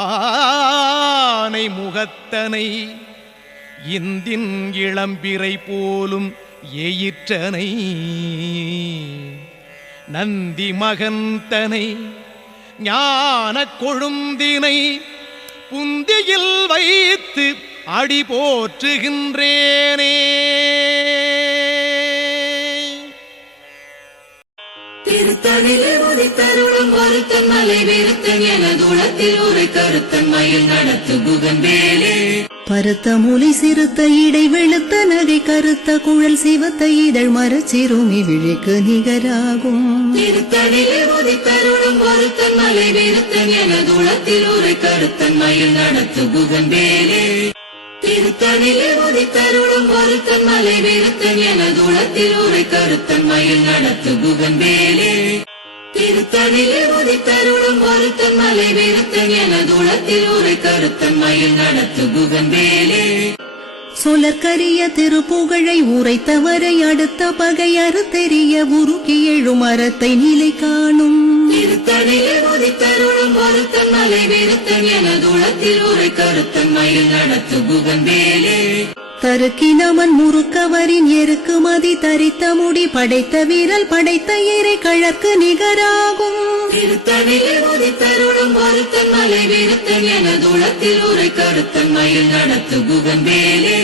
ஆனை முகத்தனை இந்தின் இளம்பிறை போலும் எயிற்றனை நந்தி மகந்தனை ஞான கொழுந்தினை புந்தியில் வைத்து அடி போற்றுகின்றேனே. திருத்தணிலே உதித்தருளும் வருத்தன் மலை வெறுத்தன் என தூளத்தில் உரை கருத்தன் மயில் நடத்து குகன் வேலே. பருத்த மொழி சிறுத்த இடை வெளுத்த நகை கருத்த குழல் சிவத்த இதழ் மரச்சிறுமி விழிக்கு நிகராகும். திருத்தணிலே உதித்தருளும் வருத்தன் மலை வெறுத்தன் என தூளத்தில் உரை கருத்தன் மயில் நடத்து குகன் வேலே. திருத்தணிலே உதித்தருளும் வருத்தன் மலை வெறுத்தன் என தூளத்தில் உரை கருத்தன் மயில் நடத்து குகன் வேலே. திருத்தணிலே உதித்தருளும் வருத்தன் மலை வெறுத்தன் என தூளத்தில் உரை கருத்தன் மயில் நடத்து குகன் வேலே. சொலற்கரிய திருப்புகழை உரைத்தவரை அடுத்த பகை அறுத்தெறிய உருக்கி எழும் அறத்தை நிலை காணும். திருத்தணிலே உதித்தருளும் வருத்தன் மலை வெறுத்தன் என தூளத்தில் உரை கருத்தன் மயில் நடத்து குகன் வேலே. தருக்கினமன் முறுக்கவரின் எருக்கு மதி தரித்த முடி படைத்த வீரல் படைத்த இறை கழற்கு நிகராகும். திருத்தணிலே உதித்தருளும் வருத்தன் மலை வெறுத்தன் என தூளத்தில் உரை கருத்தன் மயில் நடத்து குகன் வேலே.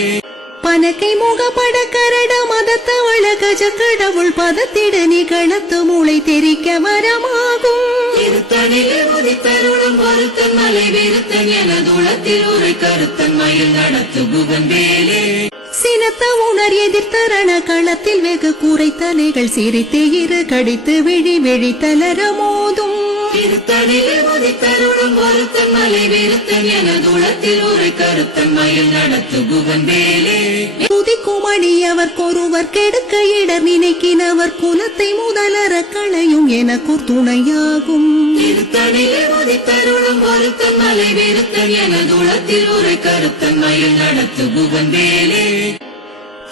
பனக்கை முகப்பட கரட மதத்த வள கஜ கடவுள் பதத்திட நிகழத்து மூளை தெரிக்க வரமாகும். திருத்தணிலே உதித்தருளும் வருத்தன் மலை வெறுத்தன் என தூளத்தில் உரை கருத்தன் மயில் நடத்து குகன் வேலே. சினத்த உணர் எதிர்த்தரண களத்தில் வெகு குறைத்தலைகள் சிரித்து இரு கடித்து விழி விழி தளர மோதும். திருத்தணிலே உதித்தருளும் வருத்தன் மலை வெறுத்தன் என தூளத்தில் உரை கருத்தன் மயில் நடத்து குகன் வேலே. குதிக்குமணி அவர் கொருவர் கெடுக்க இடர் நினைக்கினவர் குலத்தை முதலற களையும் எனக்கு துணையாகும். திருத்தணிலே உதித்தருளும் வருத்தன் மலை வெறுத்தன் என தூளத்தில் உரை கருத்தன் மயில் நடத்து குகன் வேலே.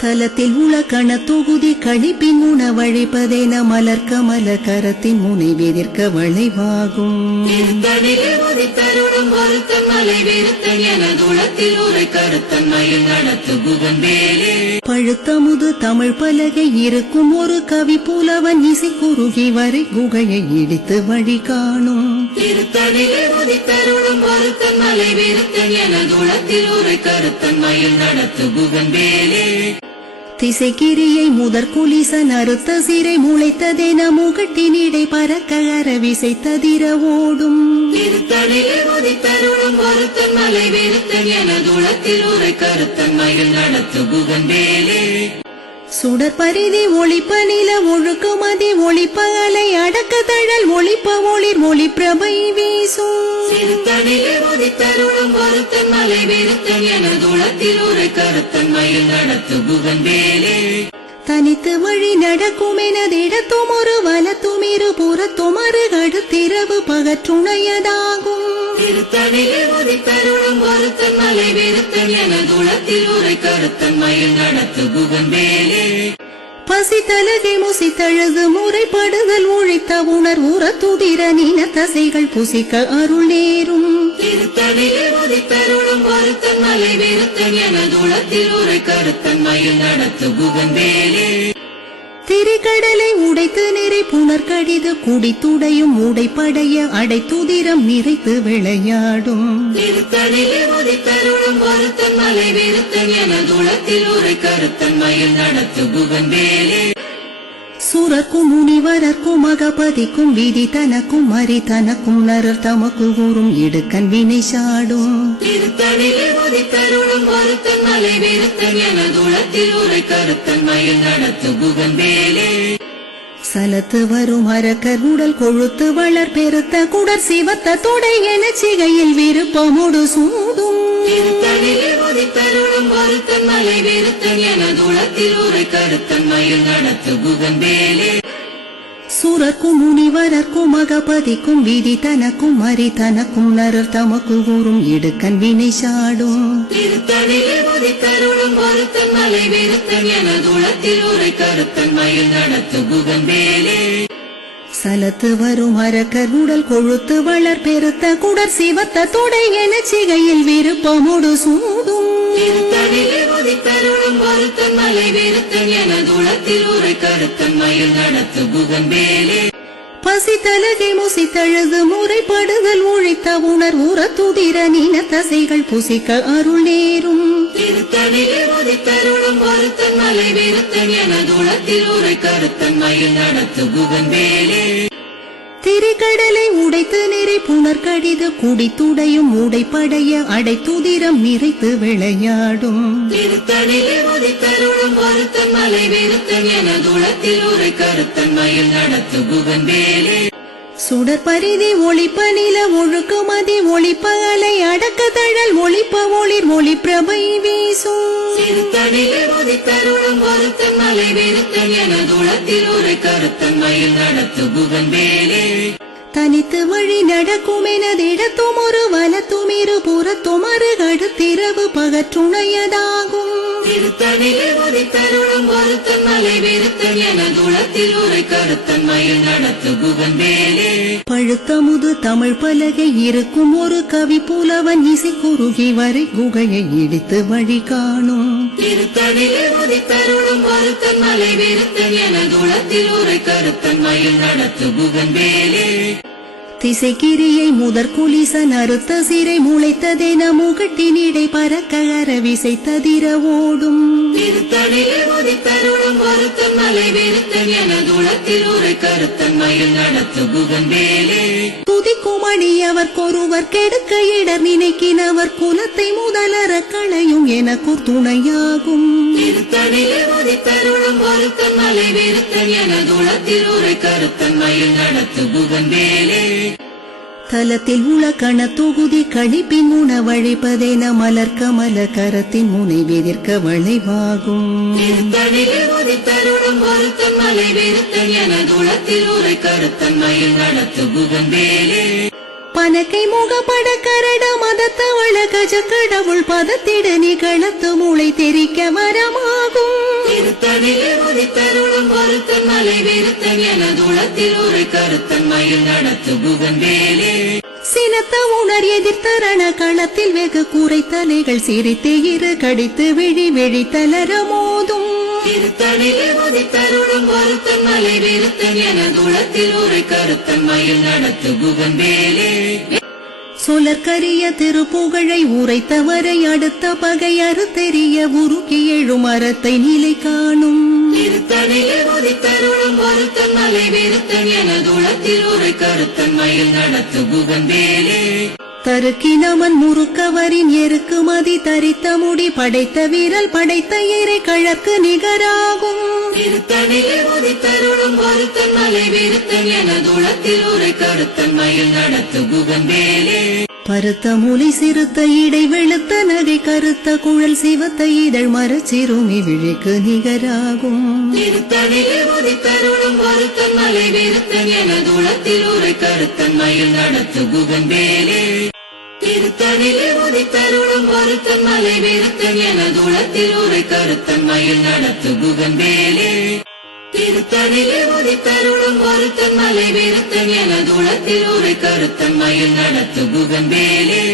தலத்தில் உள கண தொகுதி கழிப்பின் உணவழிப்பதென மலர்க்க மல கரத்தின் முனை வெதிர்க்க வளைவாகும். திருத்தணிலே உதித்தருளும் வருத்தன் மலை வெறுத்தன் என தூளத்தில் உரை கருத்தன் மயில் நடத்து குகன் வேலே. பழுத்த முது தமிழ் பலகை இருக்கும் ஒரு கவி புலவன் இசை குறுகி வரை குகையை இடித்து வழி காணும். திருத்தணிலே உதித்தருளும் வருத்தன் மலை வெறுத்தன் என தூளத்தில் உரை கருத்தன் மயில் நடத்து குகன் வேலே. திசைக்கிரியை முதற் குலிசன் அறுத்த சிறை முளைத்ததென முகட்டினிடை பறக்க அரவிசைத்ததிர ஓடும். திருத்தணிலே உதித்தருளும் வருத்தன் மலை வெறுத்தன் என தூளத்தில் உரை கருத்தன் மயில் நடத்து குகன் வேலே. சுடர் பரிதி ஒளிப்ப நில ஒழுக்கு மதி ஒளிப்ப அலை அடக்க தழல் ஒளிப்ப ஒளிர் ஒளி பிரபை வீசும். திருத்தணிலே உதித்தருளும் வருத்தன் மலை வெறுத்தன் என தூளத்தில் உரை கருத்தன் மயில் நடத்து குகன் வேலே. தனித்து வழி நடக்கும் எனதிடத்தும் ஒரு வலத்தும் இரு புறத்தும் அருகடுத்திரவு பகற்றுணையதாகும். திருத்தணிலே உதித்தருளும் வருத்தன் மலை வெறுத்தன் என தூளத்தில் உரை கருத்தன் மயில் நடத்து குகன் வேலே. பசி தலகை முசித்தழுது முறைப்படுதல் உழைத்த உணர் உற துதிர நீன தசைகள் புசிக்க அருள் நேரும். திருத்தணிலே உதித்தருளும் வருத்தன் மலை வெறுத்தன் என தூளத்தில் உரை கருத்தன் மயில் நடத்து குகன் வேலே. திரிகடலை உடைத்து நிறை புனர் கடிது குடித்துடையும் உடைப்படைய அடைத்துதிரம் நிறைத்து விளையாடும். திருத்தணிலே உதித்தருளும் வருத்தன் மலை வெறுத்தன் என தூளத்தில் உரை கருத்தன் மயில் நடத்து குகன் வேலே. சுரக்கும் முனிவரர்க்கும் மகபதிக்கும் விதி தனக்கும் மறி தனக்கும் நரர் தமக்கு கூறும் இடுக்கன் வினை சாடும். திருத்தணிலே உதித்தருளும் வருத்தன் மலை வெறுத்தன் என தூளத்தில் உரை கருத்தன் மயில் நடத்து குகன் வேலே. சலத்து வரும் அரக்கர் உடல் கொழுத்து வளர் பெருத்த குடர் சிவத்த தொடை என சிகையில் விருப்பமுடு சூடும். திருத்தணிலே உதித்தருளும் வருத்தன் மலை வெறுத்தன் என தூளத்தில் உரை கருத்தன் மயில் நடத்து குகன் வேலே. சுரக்கும் முனிவரர்க்கும் மகபதிக்கும் விதி தனக்கும் மறி தனக்கும் நரர் தமக்கு கூறும் இடுக்கன் வினை சாடும். திருத்தணிலே உதித்தருளும் வருத்தன் மலை வெறுத்தன் என தூளத்தில் உரை கருத்தன் மயில் நடத்து குகன் வேலே. சலத்து வரும் அரக்கர் உடல் கொழுத்து வளர் பெருத்த குடர் சிவத்த தொடை என சிகையில் விருப்பமுடு சூடும் திருத்தணிலே உதித்தருளும் ஒருத்தன் மலை விருத்தன் எனதுளத்தில் உரை கருத்தன் மயில் நடத்து குகன் வேலே பசித்தலகை முசித்தழுது முறைப்படுதல் உழைத்த உணர் உற துதிர நீன தசைகள் புசிக்க அருள் நேரும் திருத்தணிலே உதித்தருளும் ஒருத்தன் மலை விருத்தன் எனதுளத்தில் உரை கருத்தன் மயில் நடத்து குகன் வேலே திரைக்கடலை உடைத்து நிறை புனர் கடிது குடித்துடையும் உடைப்படைய அடைத்துதிரம் நிறைத்து விளையாடும் திருத்தணிலே உதித்தருளும் ஒருத்தன் மலை விருத்தன் எனதுளத்தில் உரை கருத்தன் மயில் நடத்து குகன் வேலே சுடர் பரிதி ஒளிப்ப நில ஒழுக்குமதி ஒளிப்ப அலை அடக்க தழல் ஒளிப்ப ஒளிர் ஒளி பிரபை வீசும் திருத்தணிலே உதித்தருளும் ஒருத்தன் மலை விருத்தன் எனதுளத்தில் உரை கருத்தன் மயில் நடத்து குகன் வேலே தனித்து வழி நடக்கும் எனதிடத்தும் ஒரு வலத்தும் இரு புறத்தும் அருகடுத்திரவு பகற்றுணையதாகும் திருத்தணிலே உதித்தருளும் ஒருத்தன் மலை விருத்தன் எனதுளத்தில் உரை கருத்தன் மயில் நடத்து குகன் வேலே பழுத்த முது தமிழ் பலகை இருக்கும் ஒரு கவி புலவன் இசை குறுகி வரை குகையை இடித்து வழி காணும் திருத்தணிலே உதித்தருளும் ஒருத்தன் மலை விருத்தன் எனதுளத்தில் உரை கருத்தன் மயில் நடத்து குகன் வேலே திசைக்கிரியை முதற் குலிசன் அறுத்த சிறை முளைத்ததென முகட்டினிடை பறக்க அரவிசைத்ததிர ஓடும் திருத்தணிலே உதித்தருளும் ஒருத்தன் மலை விருத்தன் எனதுளத்தில் உரை கருத்தன் மயில் நடத்து குகன் வேலே துதிக்குமணி அவர்க்கொருவர் கெடுக்க இடர் நினைக்கினவர் குலத்தை முதலற களையும் எனக்கு துணையாகும் திருத்தணிலே உதித்தருளும் ஒருத்தன் மலை விருத்தன் எனதுளத்தில் உரை கருத்தன் மயில் நடத்து குகன் வேலே தலத்தில் உள கண தொகுதி கழிப்பின் உணவழிப்பதென மலர் கமல கரத்தின் முனை விதிர்க்க வளைவாகும் திருத்தணிலே உதித்தருளும் ஒருத்தன் மலை விருத்தன் எனதுளத்தில் உரை கருத்தன் மயில் நடத்து குகன் வேலே பனக்கை முகப்பட கரட மதத்தவள கஜ கடவுள் பதத்திட நிகழத்து மூளை தெரிக்க வரமாகும் திருத்தணிலே உதித்தருளும் ஒருத்தன் மலை விருத்தன் எனதுளத்தில் உரை கருத்தன் மயில் நடத்து குகன் வேலே சினத்த உணர் எதிர்த்தரண களத்தில் வெகு கூரை தலைகள் சிரித்து இரு கடித்து விழி விழித்தலர மோதும் திருத்தணிலே உதித்தருளும் ஒருத்தன் மலை விருத்தன் எனதுளத்தில் உரை கருத்தன் மயில் நடத்து குகன் வேலே சொலற்கரிய திருப்புகழை உரைத்தவரை அடுத்த பகை அறுத்தெறிய உருக்கி எழும் அறத்தை நிலை காணும் திருத்தணிலே உதித்தருளும் ஒருத்தன் மலை விருத்தன் எனதுளத்தில் உரை கருத்தன் மயில் நடத்து குகன் வேலே தருக்கினமன் முறுக்கவரின் எருக்கு மதி தரித்த முடி படைத்த வீரல் படைத்த இறை கழற்கு நிகராகும் திருத்தணிலே உதித்தருளும் ஒருத்தன் மலை விருத்தன் எனதுளத்தில் உரை கருத்தன் மயில் நடத்து குகன் வேலே பருத்த மொழி சிறுத்த இடை வெளுத்த நகை கருத்த குழல் சிவத்த இதழ் மரச்சிறுமி விழிக்கு நிகராகும் திருத்தணிலே உதித்தருளும் ஒருத்தன் மலை விருத்தன் எனதுளத்தில் உரை கருத்தன் மயில் நடத்து குகன் வேலே திருத்தணிலே உதித்தருளும் ஒருத்தன் மலை விருத்தன் எனதுளத்தில் உரை கருத்தன் மயில் நடத்து குகன் வேலே திருத்தணிலே உதித்தருளும் ஒருத்தன் மலை விருத்தன் எனதுளத்தில் உரை கருத்தன் மயில் நடத்து குகன் வேலே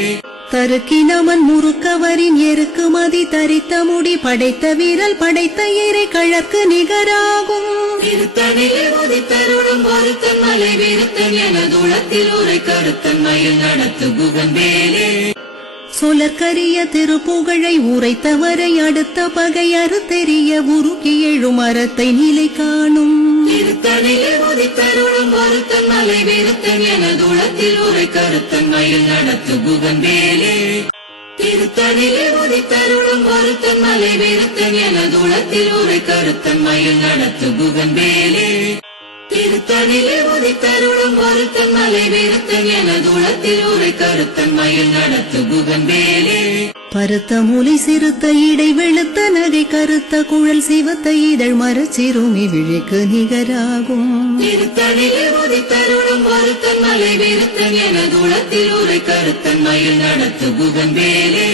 தருக்கினமன் முறுக்கவரின் எருக்கு மதி தரித்த முடி படைத்த வீரல் படைத்த இறை கழற்கு நிகராகும் திருத்தணிலே உதித்தருளும் ஒருத்தன் மலை விருத்தன் எனதுளத்தில் உரை கருத்தன் மயில் நடத்து குகன் வேலே சொலற்கரிய திருப்புகழை உரைத்தவரை அடுத்த பகை அறுத்தெறிய உருக்கி எழும் அறத்தை நிலை காணும் திருத்தணிலே உதித்தருளும் ஒருத்தன் மலை விருத்தன் எனதுளத்தில் உரை கருத்தன் மயில் நடத்து குகன் வேலே திருத்தணிலே உதித்தருளும் ஒருத்தன் மலை விருத்தன் எனதுளத்தில் உரை கருத்தன் மயில் நடத்து குகன் வேலே திருத்தணிலே உதித்தருளும் ஒருத்தன் மலை விருத்தன் எனதுளத்தில் உரை கருத்தன் மயில் நடத்து குகன் வேலே பருத்த மொழி சிறுத்த இடை வெளுத்த நகை கருத்த குழல் சிவத்த இதழ் மரச்சிறுமி விழிக்கு நிகராகும் திருத்தணிலே உதித்தருளும் ஒருத்தன் மலை விருத்தன் எனதுளத்தில் உரை கருத்தன் மயில் நடத்து குகன் வேலே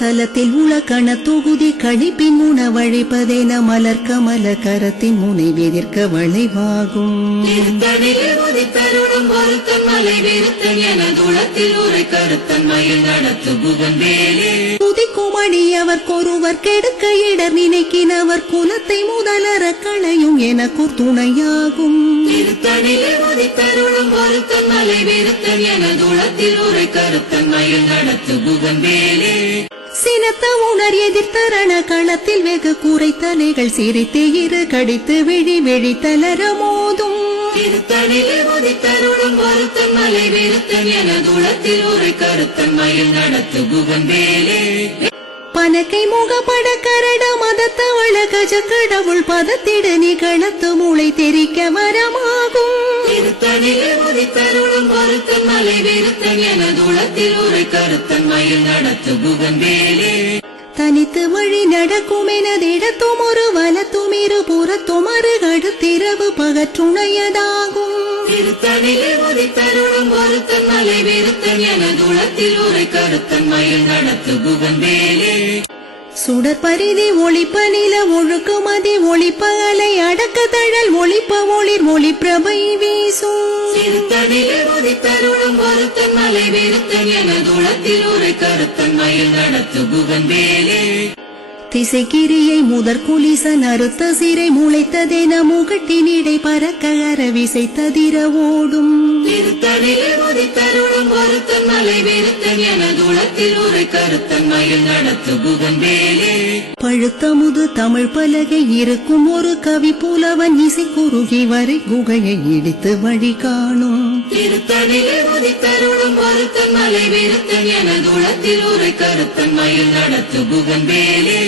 தலத்தில் உலகண தொகுதி கழிப்பின் உணவழிப்பதென மலர் கமல கரத்தின் முனை வெதிர்க்க வளைவாகும். திருத்தணிலே உதித்தருளும் ஒருத்தன் மலை வெறுத்தன் என துளத்தில் உரை கருத்தன் மயில் நடத்து குகன் வேலே. குதிக்குமணி அவர்க்கொருவர் கெடுக்க இடர் நினைக்கினவர் குலத்தை முதலற களையும் எனக்கு துணையாகும். திருத்தணிலே உதித்தருளும் ஒருத்தன் மலை வெறுத்தன் என துளத்தில் உரை கருத்தன் மயில் நடத்து குகன் வேலே. சினத்த உணர் எதிர்த்தரண களத்தில் வெகு குறைத்தலைகள் சிரித்து இரு கடித்து விழி விழி தளர மோதும். திருத்தணிலே உதித்தருளும் ஒருத்தன் மலை வெறுத்தன் என துளத்தில் உரை கருத்தன் மயில் நடத்து குகன் வேலே. பனக்கை முகப்பட கரட மதத்தவள கஜ கடவுள் பதத்திடு நிகழத்து மூளை தெரிக்க வரமாகும். திருத்தணிலே உதித்தருளும் ஒருத்தன் மலை வெறுத்தன் என துளத்தில் உரை கருத்தன் மயில் நடத்து குகன் வேலே. தனித்து வழி நடக்கும் எனதிடத்தும் ஒரு வலத்தும் இரு புறத்தும் அருகடுத்திரவு பகற்றுணையதாகும். திருத்தணிலே உதித்தருளும் ஒருத்தன் மலை வெறுத்தன் என துளத்தில் உரை கருத்தன் மயில் நடத்து குகன் வேலே. சுடர் பரிதி ஒளிப்ப நில ஒழுக்குமதி ஒளிப்ப அலை அடக்க தழல் ஒளிப்ப ஒளிர் ஒளி பிரபை வீசும். திருத்தணிலே உதித்தருளும் ஒருத்தன் மலை வெறுத்தன் என துளத்தில் உரை கருத்தன் மயில் நடத்து குகன் வேலே. திசைக்கிரியை முதற் குலிசன் அறுத்த சிறை முளைத்ததென முகட்டினிடை பறக்க அரவிசை ததிர ஓடும். திருத்தணிலே உதித்தருளும் ஒருத்தன் மலை வெறுத்தன் என துளத்தில் உரை கருத்தன் மயில் நடத்து குகன் வேலே. பழுத்தமுது தமிழ் பலகை இருக்கும் ஒரு கவி புலவன் இசை குறுகி வரை குகையை இடித்து வழி காணும். திருத்தணிலே உதித்தருளும் ஒருத்தன் மலை வெறுத்தன் என துளத்தில் உரை கருத்தன் மயில் நடத்து குகன் வேலே.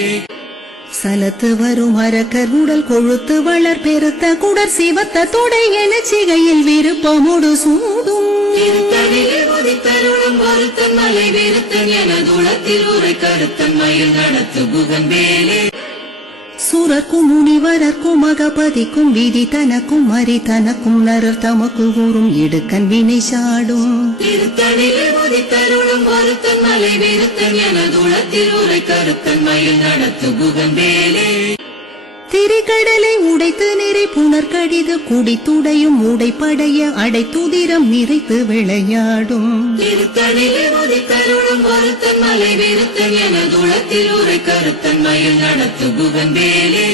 சலத்து வரும் அரக்கர் உடல் கொழுத்து வளர் பெருத்த குடர் சிவத்த தொடை என சிகையில் விருப்பமுடு சூடும். திருத்தணிலே உதித்தருளும் ஒருத்தன் மலை வெறுத்தன் என துளத்தில் உரை கருத்தன் மயில் நடத்து குகன் வேலே. சுரர்க்கும் முனிவரர்க்கும் மகபதிக்கும் விதி தனக்கும் மறி தனக்கும் நரர் தமக்கு கூறும் இடுக்கன் வினை சாடும். திருத்தணிலே உதித்தருளும் ஒருத்தன் மலை வெறுத்தன் என துளத்தில் உரை கருத்தன் மயில் நடத்து குகன் வேலே. திரிகடலை உடைத்து நிறை புனர் கடிது குடித்துடையும் உடைப்படைய அடைத்துதிரம் நிறைத்து விளையாடும். திருத்தணிலே உதித்தருளும் ஒருத்தன் மலை வெறுத்தன் என துளத்தில் உரை கருத்தன் மயில் நடத்து குகன் வேலே.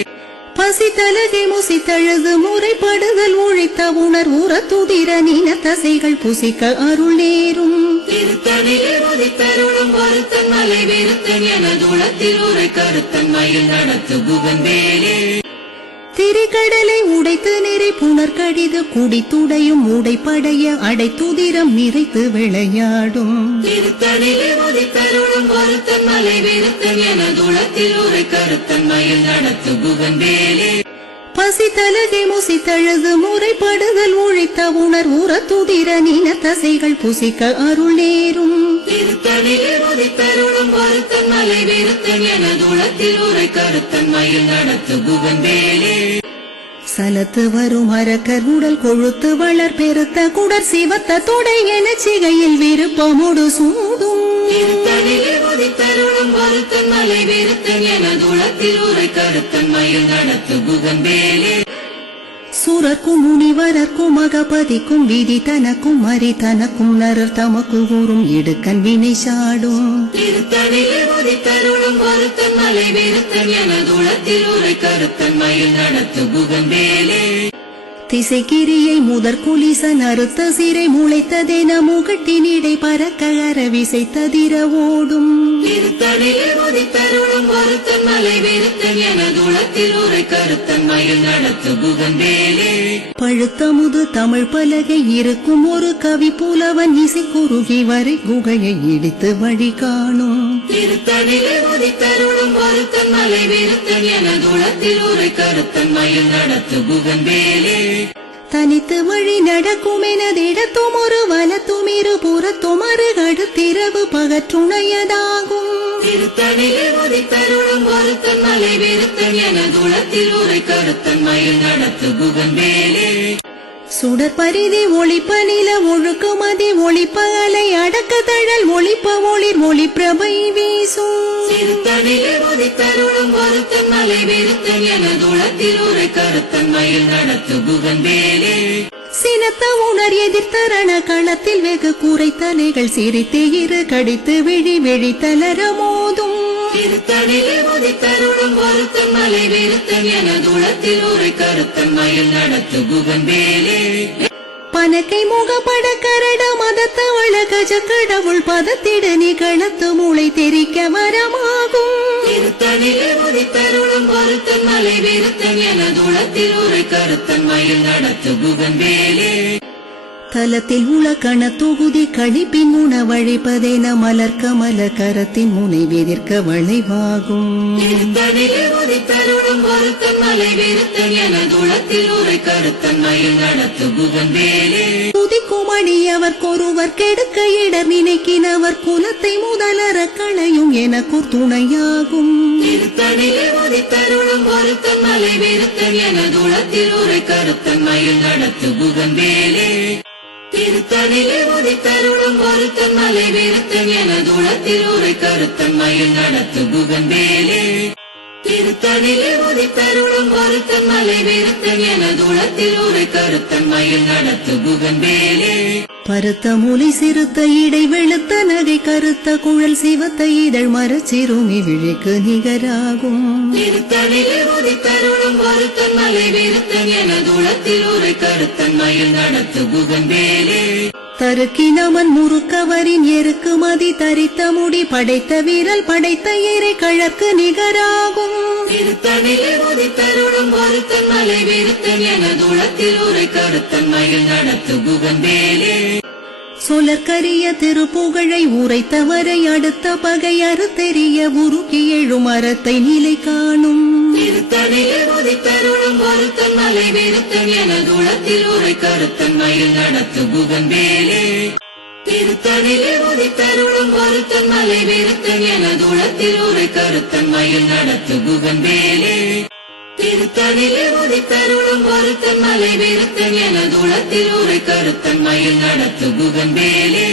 பசி தலகை முசித்தழுது முறைப்படுதல் உழைத்த உணர் உற துதிர நின தசைகள் புசிக்க அருள் நேரும். திருத்தணிலே உதித்தருளும் ஒருத்தன் மலை வெறுத்தன் என துளத்தில் உரை கருத்தன் மயில் நடத்து குகன் வேலே. திரிகடலை உடைத்து நிறை புனர் கடிது குடித்துடையும் உடைப்படைய அடைத்துதிரம் நிறைத்து விளையாடும். திருத்தணிலே உதித்தருளும் ஒருத்தன் மலை வெறுத்தன் என துளத்தில் உரை கருத்தன் மயில் நடத்து குகன் வேலே. பசி தலகை முசித்தழுது முறைப்படுதல் உழைத்த உணர் உற துதிர நின தசைகள் புசிக்க அருள் நேரும். திருத்தணிலே உதித்தருளும் ஒருத்தன் மலை வெறுத்தன் என துளத்தில் உரை கருத்தன் மயில் நடத்து குகன் வேலே. சலத்து வரும் அரக்கர் உடல் கொழுத்து வளர் பெருத்த குடர் சிவத்த தொடை என சிகையில் விருப்பமுடு சூடும். திருத்தணிலே உதித்தருளும் ஒருத்தன் மலை வெறுத்தன் என துளத்தில் உரை கருத்தன் மயில் நடத்து குகன் வேலே. சுரர்க்கும் முனிவரர்க்கும் மகபதிக்கும் விதி தனக்கும் மறி தனக்கும் நரர் தமக்கு கூறும் இடுக்கன் வினை சாடும். திருத்தணிலே உதித்தருளும் ஒருத்தன் மலை வெறுத்தன் என துளத்தில் உரை கருத்தன் மயில் நடத்து குகன் வேலே. திசைக்கிரியை முதற் குலிசன் அறுத்த சிறை முளைத்ததென முகட்டினிடை பறக்க அரவிசை ததிர ஓடும். திருத்தணிலே உதித்தருளும் ஒருத்தன் மலை வெறுத்தன் என துளத்தில் உரை கருத்தன் மயில் நடத்து குகன் வேலே. பழுத்தமுது தமிழ் பலகை இருக்கும் ஒரு கவி புலவன் இசை குறுகி வரை குகையை இடித்து வழி காணும். திருத்தணிலே உதித்தருளும் ஒருத்தன் மலை வெறுத்தன் என துளத்தில் உரை கருத்தன் மயில் நடத்து குகன் வேலே. தனித்து வழி நடக்கும் எனதிடத்தும் ஒரு வலத்தும் இரு புறத்தும் அருகடுத்திரவு பகற்றுணையதாகும். திருத்தணிலே உதித்தருளும் ஒருத்தன் மலை வெறுத்தன் என துளத்தில் உரை கருத்தன் மயில் நடத்து குகன் வேலே. சுடர் பரிதி ஒளிப்ப நில ஒழுக்குமதி ஒளிப்ப அலை அடக்க தழல் ஒளிப்ப ஒளிர் ஒளி பிரபை வீசும். திருத்தணிலே உதித்தருளும் ஒருத்தன் மலை விருத்தன் எனதுளத்தில் உரை கருத்தன் மயில் நடத்து குகன் வேலே சினத்த உணர் எதிர்த்தரண களத்தில் வெகு கூரை தலைகள் சிரித்து இரு கடித்து விழி விழி தளர மோதும் திருத்தணிலே உதித்தருளும் ஒருத்தன் மலை விருத்தன் எனதுளத்தில் உரை கருத்தன் மயில் நடத்து குகன் வேலே பனக்கை முகப்பட கரட மதத்தவள கஜ கடவுள் பதத்திட நிகழத்து மூளை தெரிக்க வரமாகும் திருத்தணிலே உதித்தருளும் ஒருத்தன் மலை விருத்தன் எனதுளத்தில் உரை கருத்தன் மயில் நடத்து குகன் வேலே தலத்தில் உலகண தொகுதி கழிப்பின் உணவழிப்பதென மலர் கமல கரத்தின் முனை விதிர்க்க வளைவாகும் திருத்தணிலே உதித்தருளும் ஒருத்தன் மலை விருத்தன் எனதுளத்தில் உரை கருத்தன் மயில் நடத்து குகன் வேலே துதிக்கும் அடியவர்க்கொருவர் கெடுக்க இடர் நினைக்கினவர் குலத்தை முதலற களையும் எனக்கூர் துணையாகும் திருத்தணிலே உதித்தருளும் ஒருத்தன் மலை விருத்தன் எனதுளத்தில் உரை கருத்தன் மயில் நடத்து குகன் வேலே திருத்தணிலே உதித்தருளும் ஒருத்தன் மலை விருத்தன் எனதுளத்தில் உரை கருத்தன் மயில் நடத்து குகன் வேலே திருத்தணிலே உதித்தருளும் ஒருத்தன் மலை விருத்தன் எனதுளத்தில் உரை கருத்தன் மயில் நடத்து குகன் வேலே பருத்த மூலை சிறுத்த இடை வெளுத்த நகை கருத்த குழல் சிவத்த இதழ் மரச்சிறுமி விழிக்கு நிகராகும் திருத்தணிலே உதித்தருளும் ஒருத்தன் மலை விருத்தன் எனதுளத்தில் உரை கருத்தன் மயில் நடத்து குகன் வேலே தருக்கினமன் முறுக்கவரின் எருக்கு மதி தரித்த முடி படைத்த வீரல் படைத்த இறை கழற்கு நிகராகும் திருத்தணிலே உதித்தருளும் ஒருத்தன் மலை விருத்தன் எனதுளத்தில் உரை கருத்தன் மயில் நடத்து குகன் வேலே சொலற்கரிய திருப்புகழை உரைத்தவரை அடுத்த பகை அறுத்தெறிய உருக்கி எழும் அறத்தை நிலை காணும் திருத்தணிலே உதித்தருளும் ஒருத்தன் மலை விருத்தன் எனதுளத்தில் உரை கருத்தன் மயில் நடத்து குகன் வேலே திருத்தணிலே உதித்தருளும் ஒருத்தன் மலை விருத்தன் எனதுளத்தில் உரை கருத்தன் மயில் நடத்து குகன் வேலே திருத்தணிலே உதித்தருளும் ஒருத்தன் மலை விருத்தன் எனதுளத்தில் உரை கருத்தன் மயில் நடத்து குகன் வேலே